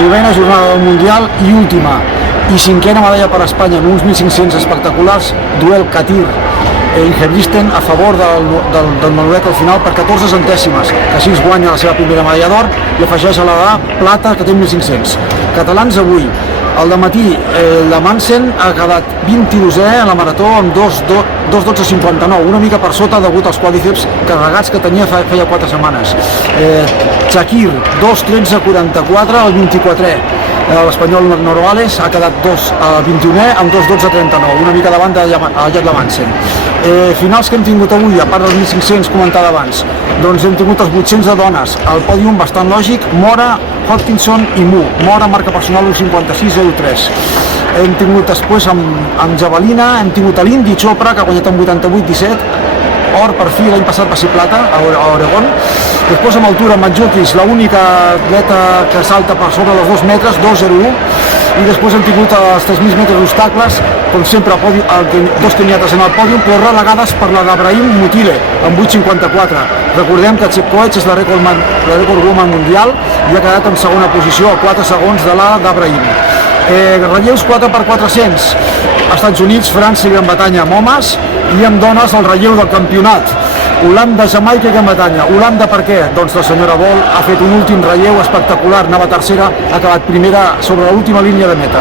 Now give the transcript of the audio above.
novena jornada del Mundial i última. I cinquena medalla per a Espanya en uns 1.500 espectaculars, duel Katir Ingebrigtsen a favor del noruec al final per 14 centèsimes, que així es guanya la seva primera medalla d'or i afegeix a la de plata, que té 1.500. Catalans avui, al dematí la Mansen ha quedat 22è a la marató amb 2:12:59, una mica per sota degut als quàdriceps carregats que tenia feia 4 setmanes. Chakir 2:13:44 al 24è. L'espanyol Norvales ha quedat 21è amb 2:12:39, una mica davant de Jat Lamansen. Finals que hem tingut avui, a part dels 1.500 comentada abans, doncs hem tingut els 800 de dones, el pòdium bastant lògic, Mora, Hodgkinson i Mu. Mora marca personal 1:56:03. Hem tingut després amb javelina, hem tingut l'Indy Chopra, que ha guanyat amb 88:17, or per fi, l'any passat va ser plata a Oregon. Després amb altura, Mandžukić, l'única atleta que salta per sobre dels 2 metres, 2:01, i després hem tingut els 3.000 metres d'obstacles, com sempre, dos keniates en el pòdium, però relegades per la d'Abrahim Mutile, amb 8:54. Recordem que Chepkoech és la record woman mundial i ha quedat en segona posició, a 4 segons de la d'Abrahim. Relleus 4x400, Estats Units, França i Gran Bretanya amb homes, i amb dones el relleu del campionat. Holanda, Jamaica i Gran Bretanya. Holanda per què? Doncs la senyora Bol ha fet un últim relleu espectacular, anava tercera, ha acabat primera sobre l'última línia de meta.